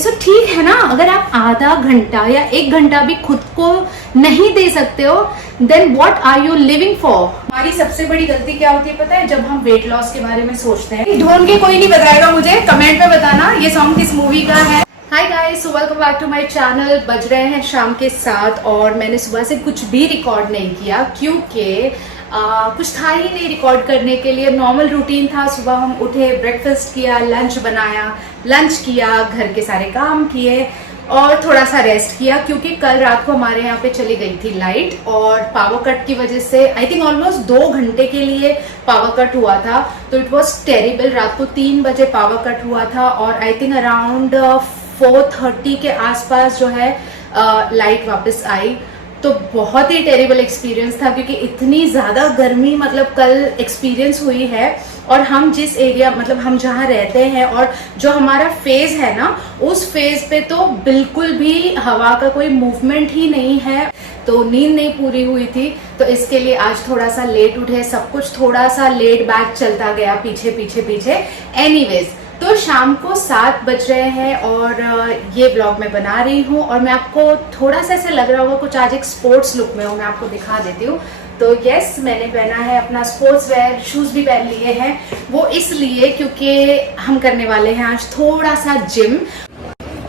सो ठीक है ना, अगर आप आधा घंटा या 1 घंटा भी खुद को नहीं दे सकते हो, then what are you living for. हमारी सबसे बड़ी गलती क्या होती है पता है, जब हम वेट लॉस के बारे में सोचते हैं। ढूंढ के कोई नहीं बताएगा, मुझे कमेंट में बताना ये सॉन्ग किस मूवी का है। Hi guys, welcome back to my channel. बज रहे हैं शाम के 7 और मैंने सुबह से कुछ भी रिकॉर्ड नहीं किया क्योंकि कुछ था ही नहीं रिकॉर्ड करने के लिए। नॉर्मल रूटीन था, सुबह हम उठे, ब्रेकफास्ट किया, लंच बनाया, लंच किया, घर के सारे काम किए और थोड़ा सा रेस्ट किया क्योंकि कल रात को हमारे यहाँ पे चली गई थी लाइट और पावर कट की वजह से आई थिंक ऑलमोस्ट 2 घंटे के लिए पावर कट हुआ था। तो इट वॉज टेरिबल। रात को 3 बजे पावर कट हुआ था और आई थिंक अराउंड 4:30 के आसपास जो है लाइट वापस आई। तो बहुत ही टेरिबल एक्सपीरियंस था क्योंकि इतनी ज़्यादा गर्मी मतलब कल एक्सपीरियंस हुई है। और हम जिस एरिया मतलब हम जहाँ रहते हैं और जो हमारा फेज है ना, उस फेज पे तो बिल्कुल भी हवा का कोई मूवमेंट ही नहीं है। तो नींद नहीं पूरी हुई थी, तो इसके लिए आज थोड़ा सा लेट उठे, सब कुछ थोड़ा सा लेट बैक चलता गया पीछे पीछे पीछे। एनीवेज, तो शाम को 7 बज रहे हैं और ये ब्लॉग मैं बना रही हूँ और मैं आपको थोड़ा सा ऐसे लग रहा होगा कुछ आज एक स्पोर्ट्स लुक में हूँ, मैं आपको दिखा देती हूँ। तो यस, मैंने पहना है अपना स्पोर्ट्स वेयर, शूज भी पहन लिए हैं। वो इसलिए क्योंकि हम करने वाले हैं आज थोड़ा सा जिम।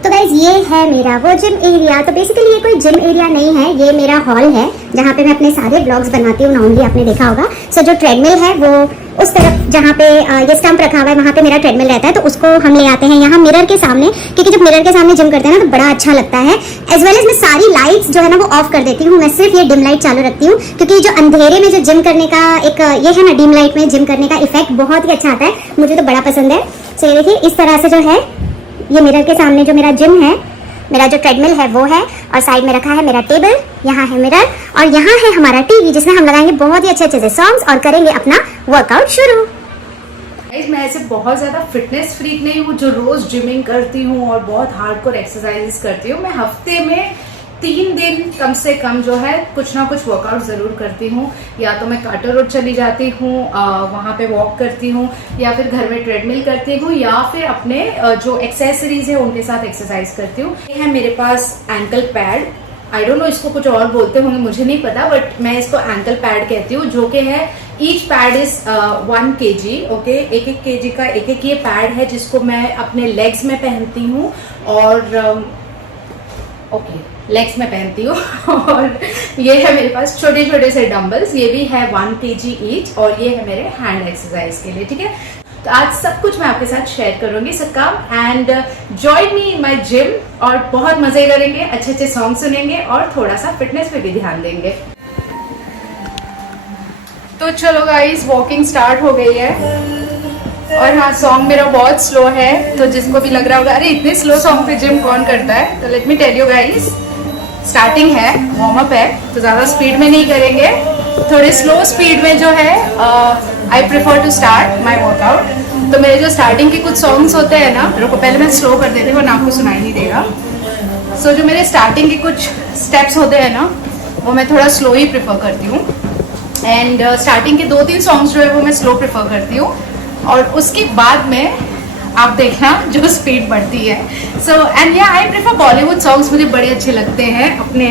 तो गाइज ये है मेरा वो जिम एरिया। तो बेसिकली ये कोई जिम एरिया नहीं है, ये मेरा हॉल है जहाँ पे मैं अपने सारे ब्लॉग्स बनाती हूँ। नॉर्मली आपने देखा होगा। सो जो ट्रेडमिल है वो उस तरफ जहाँ पे ये स्टंप रखा हुआ है वहाँ पे मेरा ट्रेडमिल रहता है, तो उसको हम ले आते हैं यहाँ मिरर के सामने, क्योंकि जब मिरर के सामने जिम करते हैं ना तो बड़ा अच्छा लगता है। एज वेल एज मैं सारी लाइट्स जो है ना वो ऑफ कर देती हूँ, मैं सिर्फ ये डिम लाइट चालू रखती हूँ क्योंकि जो अंधेरे में जो जिम करने का एक ये है ना, डिम लाइट में जिम करने का इफेक्ट बहुत ही अच्छा आता है, मुझे तो बड़ा पसंद है। सो ये देखिए इस तरह से जो है ये मिरर के सामने जो मेरा जिम है, मेरा जो ट्रेडमिल है वो है और साइड में रखा है मेरा टेबल, यहाँ है मिरर और यहाँ है हमारा टीवी जिसमें हम लगाएंगे बहुत ही अच्छे अच्छे से सॉन्ग्स और करेंगे अपना वर्कआउट शुरू। मैं ऐसे बहुत ज्यादा फिटनेस फ्रीक नहीं हूँ जो रोज जिमिंग करती हूँ और बहुत हार्डकोर एक्सरसाइजेस करती हूँ। मैं हफ्ते में 3 दिन कम से कम जो है कुछ ना कुछ वर्कआउट जरूर करती हूँ। या तो मैं कार्टर रोड चली जाती हूँ, वहाँ पे वॉक करती हूँ, या फिर घर में ट्रेडमिल करती हूँ, या फिर अपने जो एक्सेसरीज है उनके साथ एक्सरसाइज करती हूँ। ये है मेरे पास ankle pad, I don't know इसको कुछ और बोलते होंगे, मुझे नहीं पता, बट मैं इसको एंकल पैड कहती हूँ, जो कि है each pad is 1 kg। Okay, एक kg का एक ये पैड है जिसको मैं अपने लेग्स में पहनती हूँ और लेग्स में पहनती हूँ और ये है मेरे पास छोटे छोटे से डंबल्स, ये भी है 1 kg ईच और ये है मेरे हैंड एक्सरसाइज के लिए। ठीक है, तो आज सब कुछ मैं आपके साथ शेयर करूंगी। So come and join me in my gym और बहुत मजे करेंगे, अच्छे अच्छे सॉन्ग सुनेंगे और थोड़ा सा फिटनेस पे भी ध्यान देंगे। तो चलो गाइस, वॉकिंग स्टार्ट हो गई है और हाँ, सॉन्ग मेरा बहुत स्लो है, तो जिसको भी लग रहा होगा अरे इतने स्लो सॉन्ग पे जिम कौन करता है, तो let me tell you guys, starting है, वार्म अप है, तो ज़्यादा स्पीड में नहीं करेंगे, थोड़े स्लो स्पीड में जो है I prefer to start my workout. तो मेरे जो स्टार्टिंग के कुछ सॉन्ग्स होते हैं ना, रुको पहले मैं स्लो कर देती हूँ वरना आपको सुनाई नहीं देगा। सो जो मेरे स्टार्टिंग के कुछ स्टेप्स होते हैं ना, वो मैं थोड़ा स्लो ही प्रेफर करती हूँ एंड स्टार्टिंग के 2-3 सॉन्ग्स जो है वो मैं स्लो प्रेफर करती हूँ और उसके बाद में आप देखना जो स्पीड बढ़ती है। सो एंड या आई प्रेफर बॉलीवुड सॉन्ग्स, मुझे बड़े अच्छे लगते हैं अपने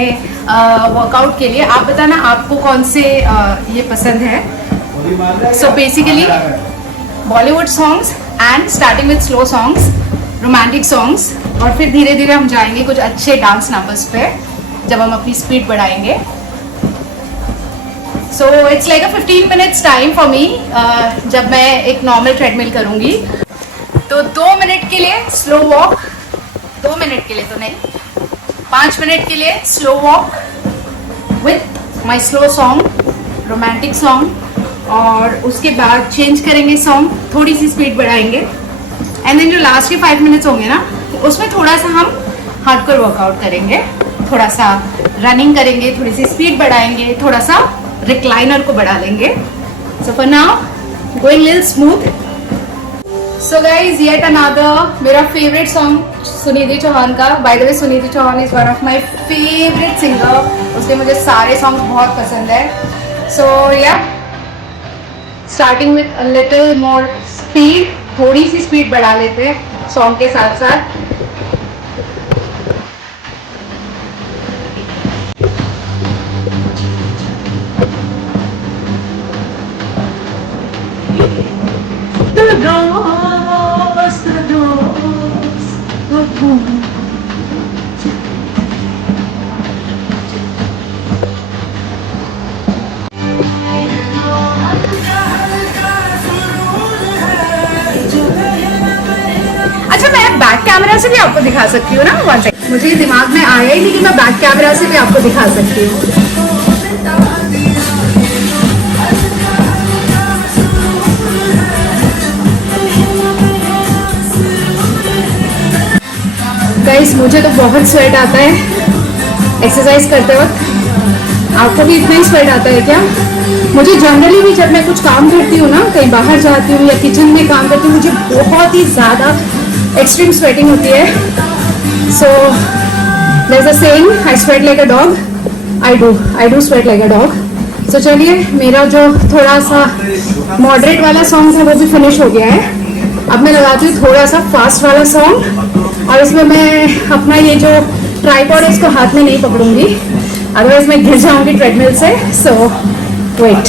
वर्कआउट के लिए। आप बताना आपको कौन से ये पसंद है। So basically Bollywood songs and starting with slow songs, romantic songs और फिर धीरे धीरे हम जाएंगे कुछ अच्छे डांस नंबर्स पे जब हम अपनी स्पीड बढ़ाएंगे। So it's like a 15 minutes time for me जब मैं एक नॉर्मल ट्रेडमिल करूँगी। तो 2 मिनट के लिए स्लो वॉक, 2 मिनट के लिए तो नहीं, 5 मिनट के लिए slow walk with my slow song, romantic song और उसके बाद चेंज करेंगे सॉन्ग, थोड़ी सी स्पीड बढ़ाएंगे एंड देन जो लास्ट के 5 मिनट्स होंगे ना उसमें थोड़ा सा हम हार्डकोर वर्कआउट करेंगे, थोड़ा सा रनिंग करेंगे, थोड़ी सी स्पीड बढ़ाएंगे, थोड़ा सा रिक्लाइनर को बढ़ा लेंगे। So for now going little smooth. So guys, yet another मेरा फेवरेट सॉन्ग सुनिधि चौहान का। By the way, Sunidhi Chauhan is one of my favourite singer, उसके मुझे सारे सॉन्ग बहुत पसंद है। So yeah starting with a little more speed, थोड़ी सी स्पीड बढ़ा लेते हैं सॉन्ग के साथ साथ। अच्छा, मैं बैक कैमरा से भी आपको दिखा सकती हूँ ना। वन सेकंड, मुझे दिमाग में आया ही नहीं कि मैं बैक कैमरा से भी आपको दिखा सकती हूँ। गाइस, मुझे तो बहुत स्वेट आता है एक्सरसाइज करते वक्त। आपको भी इतना ही स्वेट आता है क्या? मुझे जनरली भी जब मैं कुछ काम करती हूँ ना, कहीं बाहर जाती हूँ या किचन में काम करती हूँ, मुझे बहुत ही ज़्यादा एक्सट्रीम स्वेटिंग होती है। So there is a saying, I sweat like a dog. I do sweat like a dog. So चलिए, मेरा जो थोड़ा सा मॉडरेट वाला सॉन्ग था वो भी फिनिश हो गया है। अब मैं लगाती हूँ थोड़ा सा फास्ट वाला सॉन्ग, और इसमें मैं अपना ये जो ट्राइपॉड है इसको हाथ में नहीं पकड़ूंगी, अदरवाइज मैं गिर जाऊंगी ट्रेडमिल से। So wait.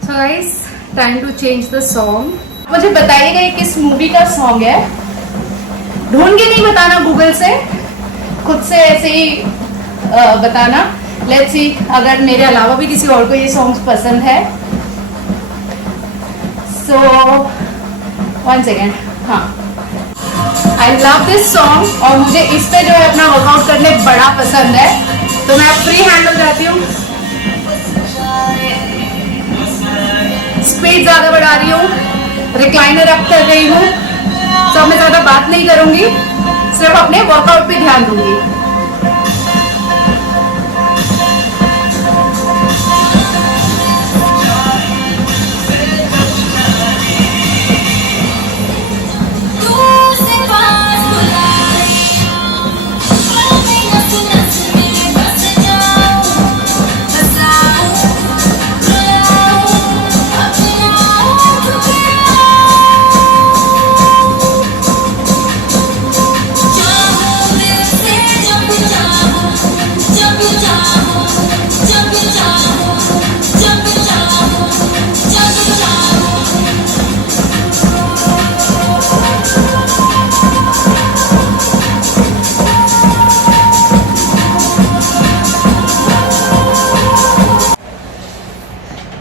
So guys, time to change the song. मुझे बताइएगा ये किस मूवी का सॉन्ग है। ढूंढ के नहीं बताना गूगल से, खुद से ऐसे ही बताना। लेट्स सी, अगर मेरे अलावा भी किसी और को ये सॉन्ग पसंद है। So one second. हाँ, आई लव दिस सॉन्ग, और मुझे इस पे जो है अपना वर्कआउट करने बड़ा पसंद है। तो मैं फ्री हैंड हो जाती हूँ, स्पीड ज्यादा बढ़ा रही हूँ, रिक्लाइनर अप कर रही हूँ। तो मैं ज्यादा बात नहीं करूंगी, सिर्फ अपने वर्कआउट पे ध्यान दूंगी।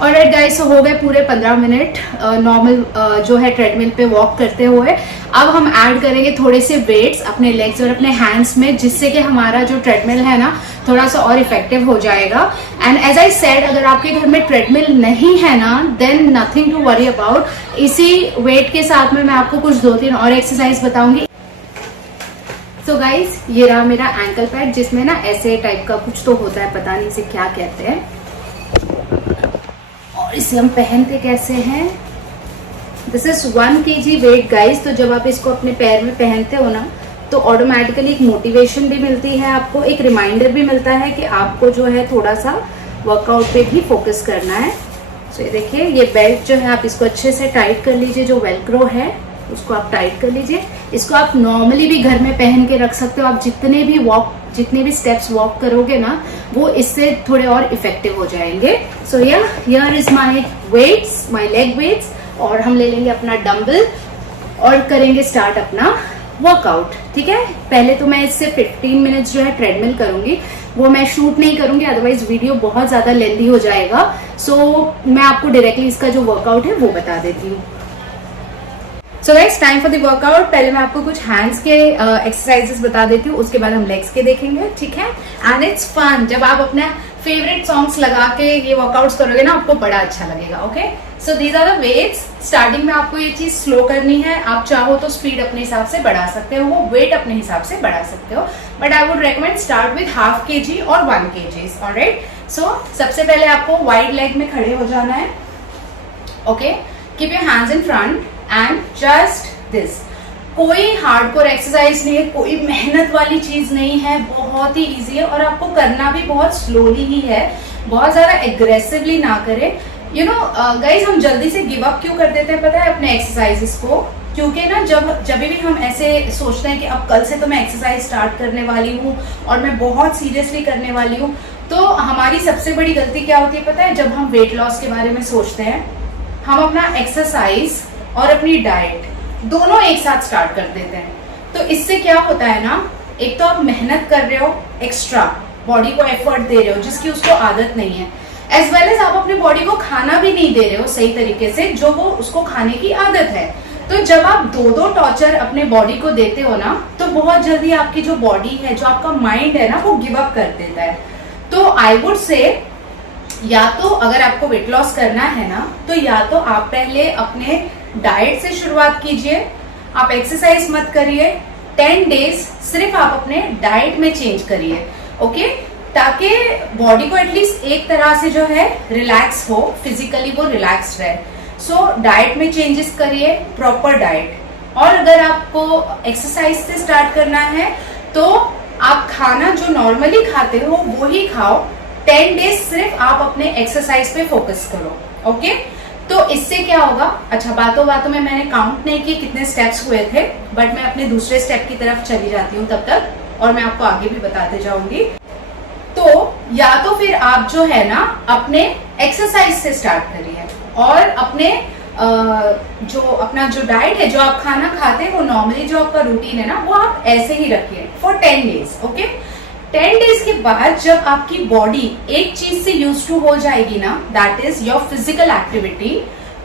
ऑलराइट गाइस, हो गए पूरे 15 मिनट नॉर्मल जो है ट्रेडमिल पे वॉक करते हुए। अब हम ऐड करेंगे थोड़े से वेट्स अपने लेग्स और अपने हैंड्स में, जिससे कि हमारा जो ट्रेडमिल है ना थोड़ा सा और इफेक्टिव हो जाएगा। एंड एज आई सेड, अगर आपके घर में ट्रेडमिल नहीं है ना, then nothing to worry about. इसी वेट के साथ में मैं आपको कुछ 2-3 और एक्सरसाइज बताऊंगी। सो गाइज, ये रहा मेरा एंकल पैड, जिसमें ना ऐसे टाइप का कुछ तो होता है, पता नहीं इसे क्या कहते हैं, और इसे हम पहनते कैसे हैं। This is 1 kg weight guys. तो जब आप इसको अपने पैर में पहनते हो ना, तो ऑटोमेटिकली एक मोटिवेशन भी मिलती है आपको, एक रिमाइंडर भी मिलता है कि आपको जो है थोड़ा सा वर्कआउट पे भी फोकस करना है। सो ये देखिए, ये बेल्ट जो है आप इसको अच्छे से टाइट कर लीजिए, जो वेलक्रो है उसको आप टाइट कर लीजिए। इसको आप नॉर्मली भी घर में पहन के रख सकते हो। आप जितने भी स्टेप्स वॉक करोगे ना, वो इससे थोड़े और इफेक्टिव हो जाएंगे। So here is my weights, my leg weights, और हम ले लेंगे अपना डंबल और करेंगे स्टार्ट अपना वर्कआउट। ठीक है, पहले तो मैं इससे 15 मिनट्स जो है ट्रेडमिल करूंगी, वो मैं शूट नहीं करूंगी, अदरवाइज वीडियो बहुत ज्यादा लेंथी हो जाएगा। सो मैं आपको डायरेक्टली इसका जो वर्कआउट है वो बता देती हूँ। सो guys, time for the workout. पहले मैं आपको कुछ हैंड्स के एक्सरसाइजेस बता देती हूँ, उसके बाद हम लेग्स के देखेंगे। ठीक है, एंड इट्स फन। जब आप अपना फेवरेट सॉन्ग्स लगा के ये वर्कआउट्स करोगे ना, आपको बड़ा अच्छा लगेगा। Okay, so these are the weights. Starting में आपको ये चीज स्लो करनी है। आप चाहो तो स्पीड अपने हिसाब से बढ़ा सकते हो, वेट अपने हिसाब से बढ़ा सकते हो, but I would recommend start with 1/2 kg और 1 kg। ऑलराइट, सो सबसे पहले आपको वाइड लेग में खड़े हो जाना है। Okay, keep your hands in front end just this. कोई हार्डकोर एक्सरसाइज नहीं है, कोई मेहनत वाली चीज नहीं है, बहुत ही इजी है, और आपको करना भी बहुत स्लोली ही है, बहुत ज्यादा एग्रेसिवली ना करें। यू नो गाइज, हम जल्दी से गिव अप क्यों कर देते हैं पता है अपने एक्सरसाइजेस को? क्योंकि ना जब भी हम ऐसे सोचते हैं कि अब कल से तो मैं एक्सरसाइज स्टार्ट करने वाली हूँ और मैं बहुत सीरियसली करने वाली हूँ, तो हमारी सबसे बड़ी गलती क्या होती है पता है? जब हम वेट लॉस के बारे में सोचते हैं, हम अपना एक्सरसाइज और अपनी डाइट दोनों एक साथ स्टार्ट कर देते हैं। तो इससे क्या होता है ना, एक तो आप मेहनत कर रहे हो, एक्स्ट्रा बॉडी को एफर्ट दे रहे हो जिसकी उसको आदत नहीं है, एज वेल एज आप अपने बॉडी को खाना भी नहीं दे रहे हो सही तरीके से जो वो उसको खाने की आदत है। तो जब आप दो टॉर्चर अपने बॉडी को देते हो ना, तो बहुत जल्दी आपकी जो बॉडी है, जो आपका माइंड है ना, वो गिव अप कर देता है। तो आई वुड से, या तो अगर आपको वेट लॉस करना है ना, तो या तो आप पहले अपने डाइट से शुरुआत कीजिए, आप एक्सरसाइज मत करिए, 10 डेज सिर्फ आप अपने डाइट में चेंज करिए, ओके, ताकि बॉडी को एटलीस्ट एक तरह से जो है रिलैक्स हो, फिजिकली वो रिलैक्स रहे। सो डाइट में चेंजेस करिए, प्रॉपर डाइट। और अगर आपको एक्सरसाइज से स्टार्ट करना है तो आप खाना जो नॉर्मली खाते हो वो ही खाओ, 10 डेज सिर्फ आप अपने एक्सरसाइज पे फोकस करो, ओके। तो इससे क्या होगा, अच्छा बातों बातों में मैंने काउंट नहीं किए कितने स्टेप्स हुए थे, बट मैं अपने दूसरे स्टेप की तरफ चली जाती हूँ तब तक, और मैं आपको आगे भी बताते जाऊंगी। तो या तो फिर आप जो है ना अपने एक्सरसाइज से स्टार्ट करिए, और अपने जो अपना जो डाइट है, जो आप खाना खाते हैं, वो नॉर्मली जो आपका रूटीन है ना, वो आप ऐसे ही रखिए फॉर 10 डेज, ओके। 10 डेज के बाद जब आपकी बॉडी एक चीज से यूज टू हो जाएगी ना, that is your physical activity,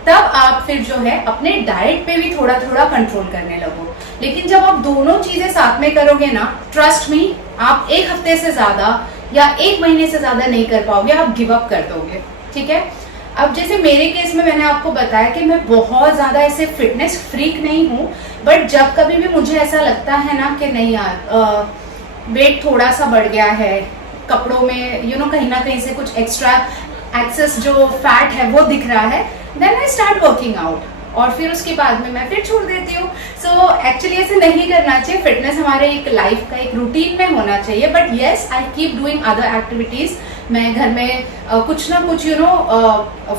तब आप फिर जो है अपने डाइट पे भी थोड़ा थोड़ा कंट्रोल करने लगो। लेकिन जब आप दोनों चीजें साथ में करोगे ना, ट्रस्ट मी, आप एक हफ्ते से ज्यादा या एक महीने से ज्यादा नहीं कर पाओगे, आप गिव अप कर दोगे, ठीक है। अब जैसे मेरे केस में मैंने आपको बताया कि मैं बहुत ज्यादा ऐसे फिटनेस फ्रीक नहीं हूँ, बट जब कभी भी मुझे ऐसा लगता है ना कि नहीं यार वेट थोड़ा सा बढ़ गया है, कपड़ों में कहीं ना कहीं से कुछ एक्स्ट्रा एक्सेस जो फैट है वो दिख रहा है, then I start working out, और फिर उसके बाद में मैं फिर छोड़ देती हूँ। सो एक्चुअली ऐसे नहीं करना चाहिए, फिटनेस हमारे एक लाइफ का एक रूटीन में होना चाहिए। But yes, I keep doing other activities. मैं घर में कुछ ना कुछ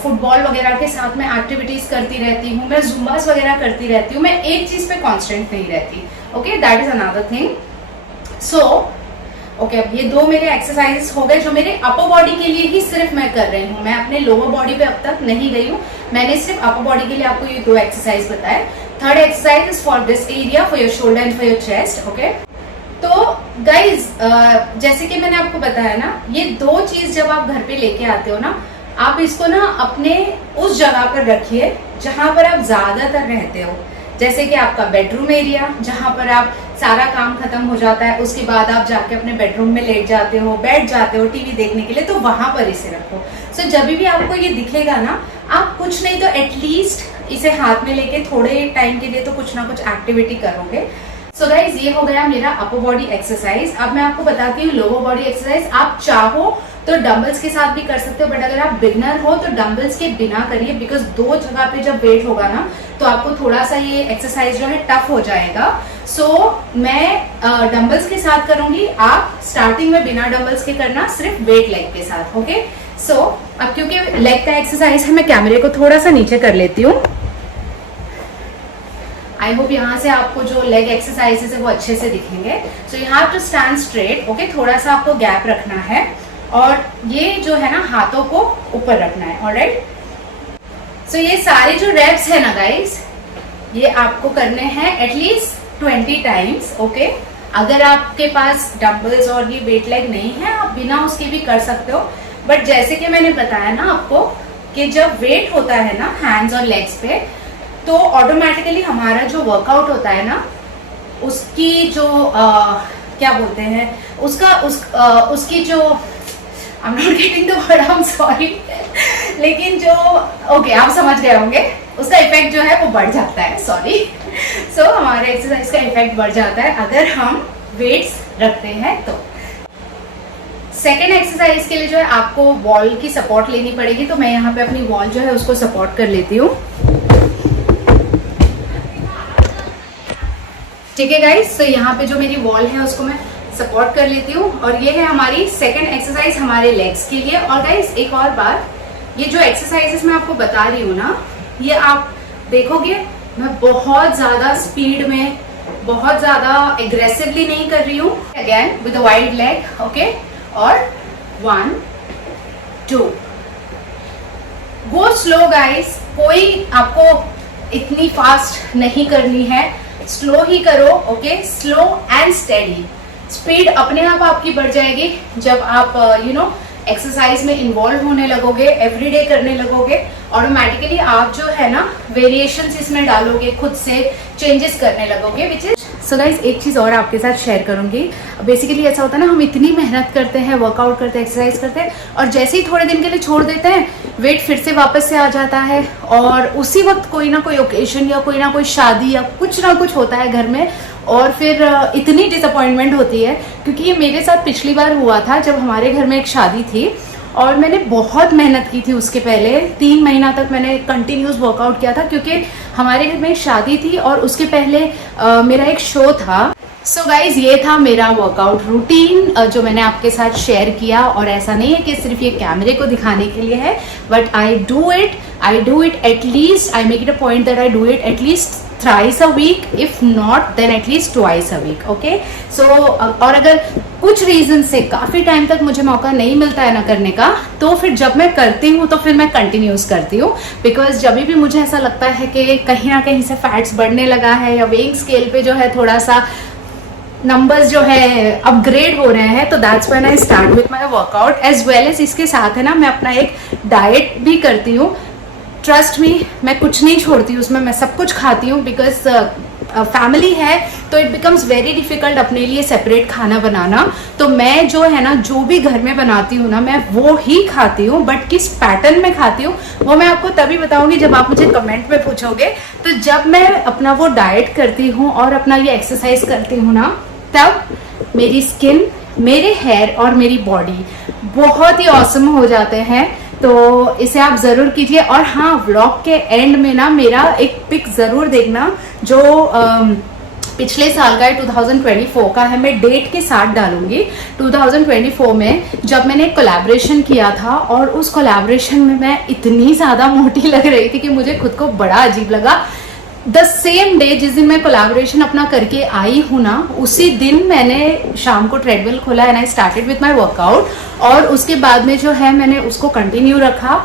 फुटबॉल वगैरह के साथ में एक्टिविटीज करती रहती हूँ, मैं जुम्बास वगैरह करती रहती हूँ, मैं एक चीज पे कॉन्स्टेंट नहीं रहती, okay, that is another thing. So okay, अब ये दो मेरे एक्सरसाइजेस हो गए जो मेरे अपर बॉडी के लिए ही सिर्फ मैं कर रही हूँ, मैं अपने लोअर बॉडी पे अब तक नहीं गई हूँ, मैंने सिर्फ अपर बॉडी के लिए आपको ये दो एक्सरसाइज बताए। Third exercise is for this area, for your shoulder and for your chest, okay. तो गाइज जैसे कि मैंने आपको बताया ना, ये दो चीज जब आप घर पे लेके आते हो ना, आप इसको ना अपने उस जगह पर रखिए जहां पर आप ज्यादातर रहते हो, जैसे कि आपका बेडरूम एरिया, जहां पर आप सारा काम खत्म हो जाता है, उसके बाद आप जाके अपने बेडरूम में लेट जाते हो, बैठ जाते हो टीवी देखने के लिए, तो वहां पर इसे रखो। सो जब भी आपको ये दिखेगा ना, आप कुछ नहीं तो एटलीस्ट इसे हाथ में लेके थोड़े टाइम के लिए तो कुछ ना कुछ एक्टिविटी करोगे। सो गाइज, ये हो गया मेरा अपर बॉडी एक्सरसाइज। अब मैं आपको बताती हूँ लोअर बॉडी एक्सरसाइज। आप चाहो तो डंबल्स के साथ भी कर सकते हो, बट अगर आप बिगनर हो तो डंबल्स के बिना करिए, बिकॉज दो जगह पे जब वेट होगा ना तो आपको थोड़ा सा ये एक्सरसाइज जो है टफ हो जाएगा। सो मैं डंबल्स के साथ करूंगी, आप स्टार्टिंग में बिना डंबल्स के करना, सिर्फ वेट लेग के साथ, ओके। सो अब क्योंकि लेग का एक्सरसाइज है, मैं कैमरे को थोड़ा सा नीचे कर लेती हूँ। आई होप यहाँ से आपको जो लेग एक्सरसाइजेस है वो अच्छे से दिखेंगे। So you have to stand straight, okay, थोड़ा सा आपको गैप रखना है, और ये जो है ना हाथों को ऊपर रखना है, ऑलराइट। सो ये सारे जो रेप्स है ना गाइस, ये आपको करने हैं एटलीस्ट 20 टाइम्स, ओके। अगर आपके पास डंबल्स और ये वेट लेग नहीं है, आप बिना उसके भी कर सकते हो, बट जैसे कि मैंने बताया ना आपको कि जब वेट होता है ना हैंड्स और लेग्स पे, तो ऑटोमेटिकली हमारा जो वर्कआउट होता है ना, उसकी जो क्या बोलते हैं, उसकी जो I'm not getting the word, I'm sorry, लेकिन जो ओके आप समझ गए होंगे, उसका इफेक्ट जो है वो बढ़ जाता है, सॉरी। सो हमारे एक्सरसाइज का इफेक्ट बढ़ जाता है अगर हम वेट्स रखते हैं। तो सेकेंड एक्सरसाइज के लिए जो है आपको वॉल की सपोर्ट लेनी पड़ेगी, तो मैं यहाँ पे अपनी वॉल जो है उसको सपोर्ट कर लेती हूँ, ठीक है गाइस। तो यहाँ पे जो मेरी वॉल है उसको मैं सपोर्ट कर लेती हूँ, और ये है हमारी सेकंड एक्सरसाइज हमारे लेग्स के लिए। और गाइस एक और बात, ये जो एक्सरसाइजेस मैं आपको बता रही हूँ ना, ये आप देखोगे मैं बहुत ज्यादा स्पीड में, बहुत ज्यादा एग्रेसिवली नहीं कर रही हूँ। Again with wide leg, okay, और 1 2 गो स्लो गाइस। कोई आपको इतनी फास्ट नहीं करनी है, स्लो ही करो, okay, slow and steady. Speed अपने आप आपकी बढ़ जाएगी जब आप एक्सरसाइज में इन्वॉल्व होने लगोगे, एवरीडे करने लगोगे, ऑटोमेटिकली आप जो है ना वेरिएशंस इसमें डालोगे, खुद से चेंजेस करने लगोगे, विच इज सो गाइस। एक चीज और आपके साथ शेयर करूंगी। बेसिकली ऐसा होता है ना, हम इतनी मेहनत करते हैं, वर्कआउट करते हैं, एक्सरसाइज करते हैं, और जैसे ही थोड़े दिन के लिए छोड़ देते हैं, वेट फिर से वापस से आ जाता है, और उसी वक्त कोई ना कोई ओकेजन या कोई ना कोई शादी या कुछ ना कुछ होता है घर में, और फिर इतनी डिसअपॉइंटमेंट होती है। क्योंकि ये मेरे साथ पिछली बार हुआ था जब हमारे घर में एक शादी थी, और मैंने बहुत मेहनत की थी। उसके पहले 3 महीना तक मैंने कंटिन्यूस वर्कआउट किया था, क्योंकि हमारे घर में एक शादी थी और उसके पहले मेरा एक शो था। सो गाइज, ये था मेरा वर्कआउट रूटीन जो मैंने आपके साथ शेयर किया। और ऐसा नहीं है कि सिर्फ ये कैमरे को दिखाने के लिए है, but I do it at least, I make it a point that I do it at least thrice a week, if not then at least twice a week, okay? So और अगर कुछ रीजन से काफी टाइम तक मुझे मौका नहीं मिलता है ना करने का, तो फिर जब मैं करती हूँ तो फिर मैं कंटिन्यूस करती हूँ। बिकॉज जब भी मुझे ऐसा लगता है कि कहीं ना कहीं से फैट्स बढ़ने लगा है, या वेइंग स्केल पे जो है थोड़ा सा नंबर्स जो है अपग्रेड हो रहे हैं, तो that's when I start with my workout. As well as इसके साथ है ना, मैं अपना एक डाइट भी करती हूँ। ट्रस्ट मी, मैं कुछ नहीं छोड़ती हूँ उसमें, मैं सब कुछ खाती हूँ। बिकॉज फैमिली है तो इट बिकम्स वेरी डिफिकल्ट अपने लिए सेपरेट खाना बनाना। तो मैं जो है ना, जो भी घर में बनाती हूँ ना, मैं वो ही खाती हूँ। बट किस पैटर्न में खाती हूँ वो मैं आपको तभी बताऊंगी जब आप मुझे कमेंट में पूछोगे। तो जब मैं अपना वो डाइट करती हूँ और अपना ये एक्सरसाइज करती हूँ ना, तब मेरी स्किन, मेरे हेयर और मेरी बॉडी बहुत ही ऑसम हो जाते हैं। तो इसे आप जरूर कीजिए। और हाँ, व्लॉग के एंड में ना मेरा एक पिक जरूर देखना जो पिछले साल का है, 2024 का है। मैं डेट के साथ डालूंगी। 2024 में जब मैंने कोलैबोरेशन किया था, और उस कोलैबोरेशन में मैं इतनी ज्यादा मोटी लग रही थी कि मुझे खुद को बड़ा अजीब लगा। द सेम डे जिस दिन मैं कोलैबोरेशन अपना करके आई हूँ ना, उसी दिन मैंने शाम को ट्रेडमिल खोला and I started with my workout. और उसके बाद में जो है मैंने उसको कंटिन्यू रखा।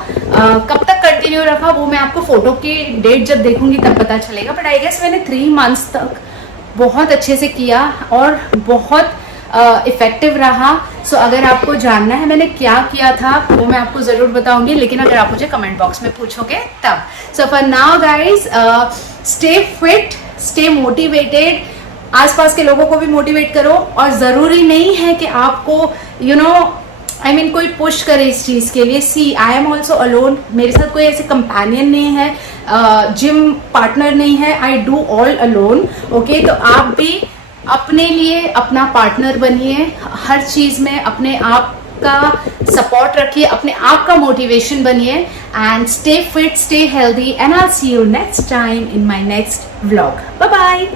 कब तक कंटिन्यू रखा वो मैं आपको फोटो की डेट जब देखूंगी तब पता चलेगा। बट आई गेस मैंने 3 मंथ्स तक बहुत अच्छे से किया और बहुत इफेक्टिव रहा। सो अगर आपको जानना है मैंने क्या किया था वो मैं आपको जरूर बताऊंगी, लेकिन अगर आप मुझे कमेंट बॉक्स में पूछोगे तब। सो for now guys, stay fit, stay motivated, आसपास के लोगों को भी मोटिवेट करो। और जरूरी नहीं है कि आपको कोई पुश करे इस चीज के लिए। सी, आई एम ऑल्सो अलोन, मेरे साथ कोई ऐसे कंपेनियन नहीं है, जिम पार्टनर नहीं है, I do all alone, okay? तो आप भी अपने लिए अपना पार्टनर बनिए, हर चीज में अपने आप का सपोर्ट रखिए, अपने आप का मोटिवेशन बनिए। And stay fit, stay healthy, and I will see you next time in my next vlog. Bye bye.